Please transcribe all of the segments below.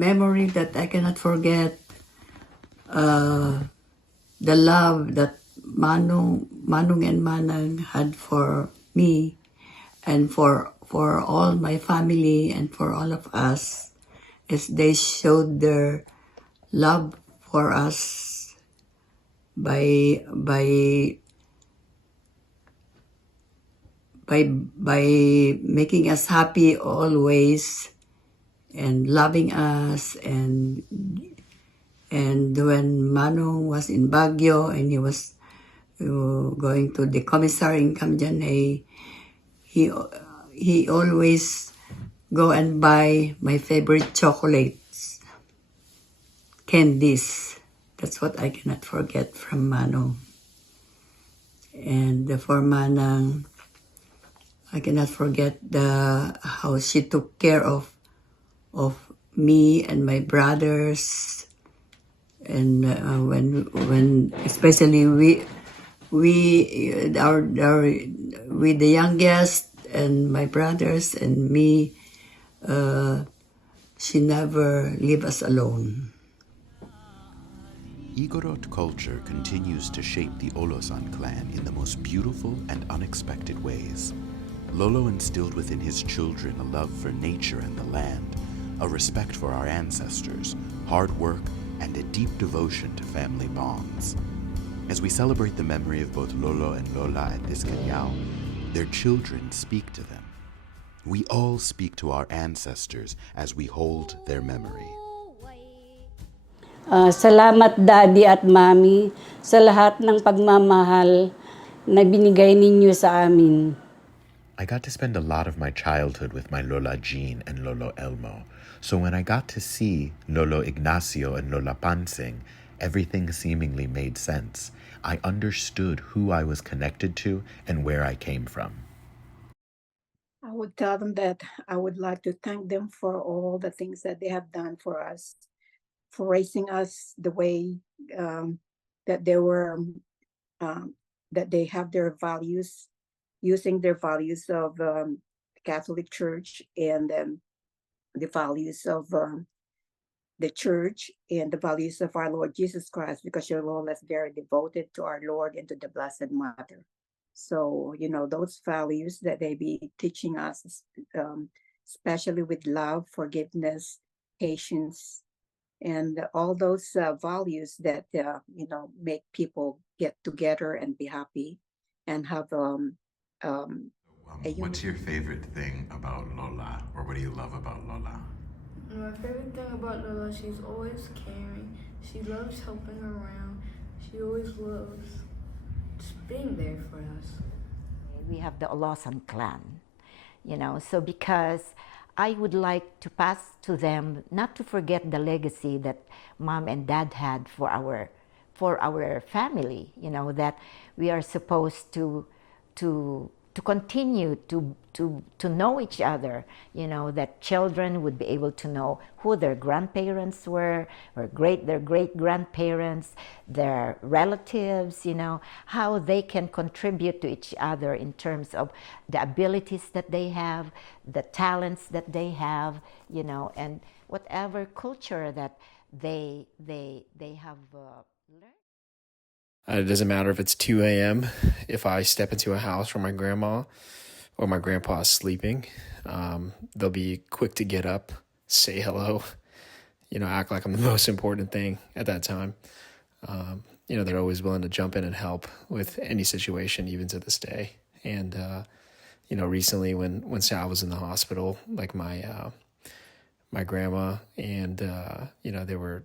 Memory that I cannot forget, the love that Manong and Manang had for me and for all my family and for all of us, is they showed their love for us by making us happy always and loving us. And when Manong was in Baguio and he was going to the commissary in Kamjanay, he always go and buy my favorite chocolates, candies. That's what I cannot forget from Manong. And for Manang, I cannot forget how she took care of me and my brothers. And when especially we the youngest and my brothers and me, she never leave us alone. Igorot culture continues to shape the Olosan clan in the most beautiful and unexpected ways. Lolo instilled within his children a love for nature and the land, a respect for our ancestors, hard work, and a deep devotion to family bonds. As we celebrate the memory of both Lolo and Lola at this Canao, their children speak to them. We all speak to our ancestors as we hold their memory. Salamat Daddy at Mommy sa lahat ng pagmamahal na binigay ninyo sa amin. I got to spend a lot of my childhood with my Lola Jean and Lolo Elmo, so when I got to see Lolo Ignacio and Lola Pansing, everything seemingly made sense. I understood who I was connected to and where I came from. I would tell them that I would like to thank them for all the things that they have done for us, for raising us the way that they were, that they have their values, using their values of the Catholic Church and the values of the Church and the values of our Lord Jesus Christ, because your Lord is very devoted to our Lord and to the Blessed Mother. So, those values that they be teaching us, especially with love, forgiveness, patience, and all those values that, make people get together and be happy and have What's your favorite thing about Lola, or what do you love about Lola? My favorite thing about Lola, she's always caring. She loves helping around. She always loves just being there for us. We have the Olosan clan, so because I would like to pass to them, not to forget the legacy that Mom and Dad had for our family, that we are supposed to continue to know each other, that children would be able to know who their grandparents were, or their great grandparents, their relatives, how they can contribute to each other in terms of the abilities that they have, the talents that they have, and whatever culture that they have learned. It doesn't matter if it's 2 a.m. If I step into a house where my grandma or my grandpa is sleeping, they'll be quick to get up, say hello, act like I'm the most important thing at that time. They're always willing to jump in and help with any situation, even to this day. And, recently when Sal was in the hospital, like my grandma and, they were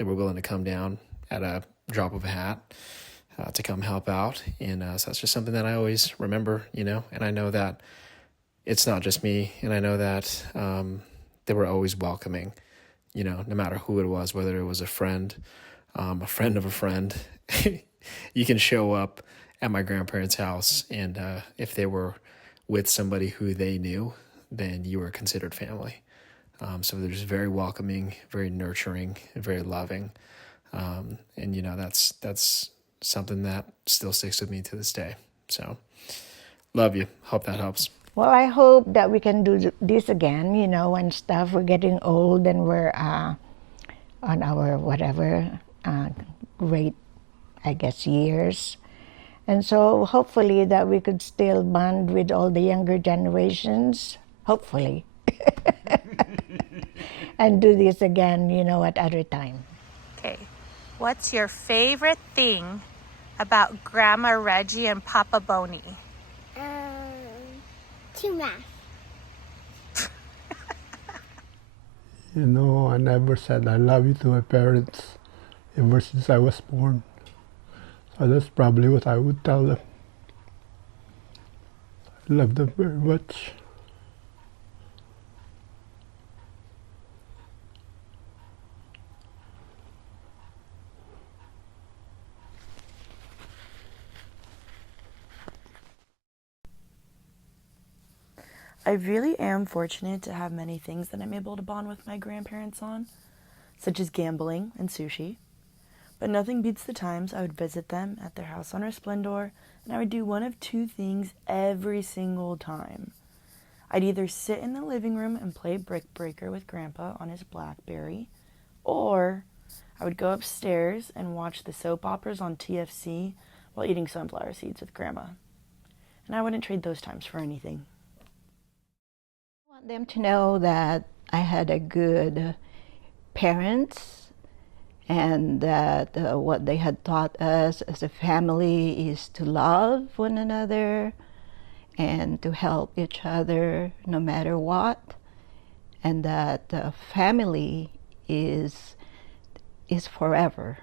willing to come down at a drop of a hat to come help out. And so that's just something that I always remember, and I know that it's not just me, and I know that they were always welcoming, no matter who it was, whether it was a friend of a friend. You can show up at my grandparents' house, and if they were with somebody who they knew, then you were considered family. So they're just very welcoming, very nurturing, and very loving. And that's something that still sticks with me to this day. So love you. Hope that helps. Well, I hope that we can do this again, when stuff we're getting old and we're on our whatever great, I guess, years. And so hopefully that we could still bond with all the younger generations, hopefully, and do this again, at other time. Okay. What's your favorite thing about Grandma Reggie and Papa Boney? Too much. I never said I love you to my parents ever since I was born. So that's probably what I would tell them. I love them very much. I really am fortunate to have many things that I'm able to bond with my grandparents on, such as gambling and sushi. But nothing beats the times I would visit them at their house on Resplendor, and I would do one of two things every single time. I'd either sit in the living room and play Brick Breaker with Grandpa on his BlackBerry, or I would go upstairs and watch the soap operas on TFC while eating sunflower seeds with Grandma. And I wouldn't trade those times for anything. I want them to know that I had a good parents, and that what they had taught us as a family is to love one another and to help each other no matter what, and that family is forever,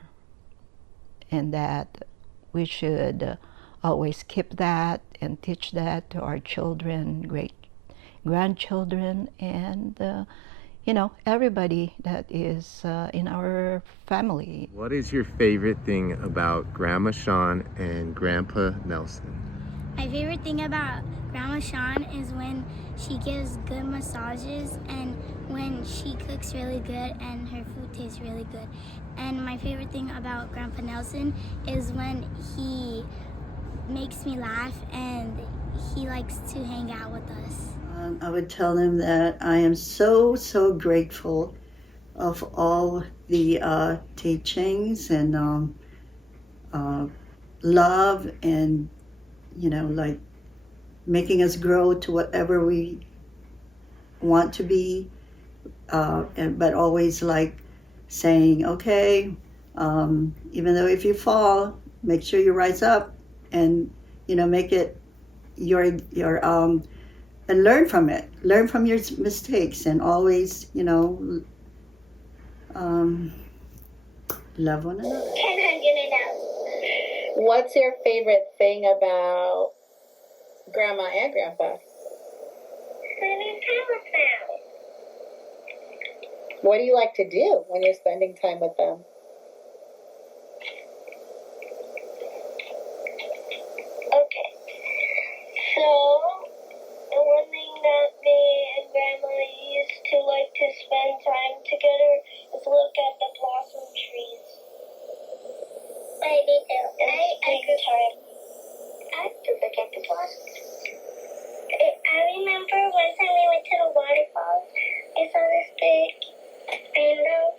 and that we should always keep that and teach that to our children, great grandchildren, and everybody that is in our family. What is your favorite thing about Grandma Sean and Grandpa Nelson? My favorite thing about Grandma Sean is when she gives good massages and when she cooks really good and her food tastes really good. And my favorite thing about Grandpa Nelson is when he makes me laugh and he likes to hang out with us. I would tell them that I am so grateful of all the teachings and love and, like making us grow to whatever we want to be, but always like saying, okay, even though if you fall, make sure you rise up and, make it your and learn from it. Learn from your mistakes and always, love one another. What's your favorite thing about Grandma and Grandpa? Spending time with them. What do you like to do when you're spending time with them? Okay. So, the one thing that me and Grandma used to like to spend time together is look at the blossom trees. I do too. I like to look at the blossoms. I remember one time we went to the waterfalls. I saw this big rainbow.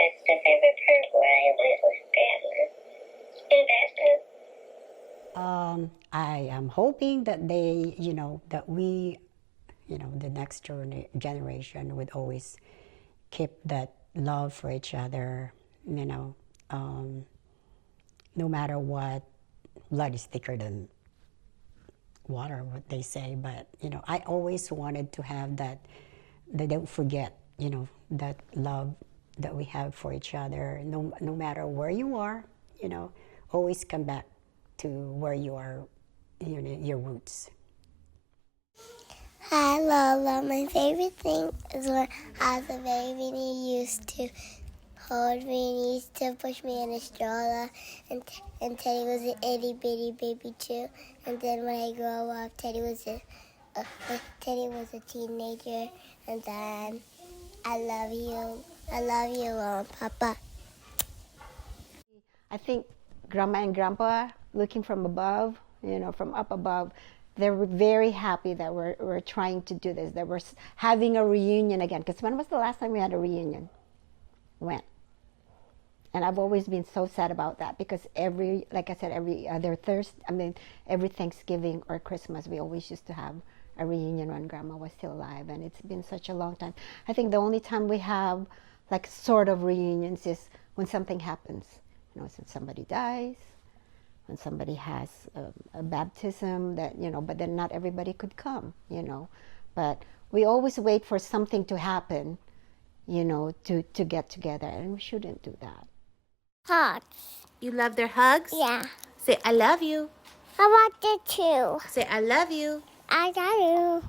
That's the favorite part where I went with Grandma and Grandpa. I am hoping that they, that we, the next generation would always keep that love for each other, no matter what. Blood is thicker than water, what they say, but, I always wanted to have that, they don't forget, that love that we have for each other, no matter where you are, always come back to where you are, your roots. Hi, Lola. My favorite thing is when I was a baby and he used to hold me and he used to push me in a stroller, and Teddy was an itty bitty baby too. And then when I grew up, Teddy was a teenager, and then I love you I love you, Mama, Papa. I think Grandma and Grandpa, looking from above, from up above, they were very happy that we're trying to do this, that we're having a reunion again. Because when was the last time we had a reunion? When? And I've always been so sad about that because every Thanksgiving or Christmas, we always used to have a reunion when Grandma was still alive, and it's been such a long time. I think the only time we have like sort of reunions is when something happens, when somebody dies, when somebody has a baptism but then not everybody could come, But we always wait for something to happen, to get together, and we shouldn't do that. Hugs. You love their hugs? Yeah. Say, I love you. I want it too. Say, I love you. I love you.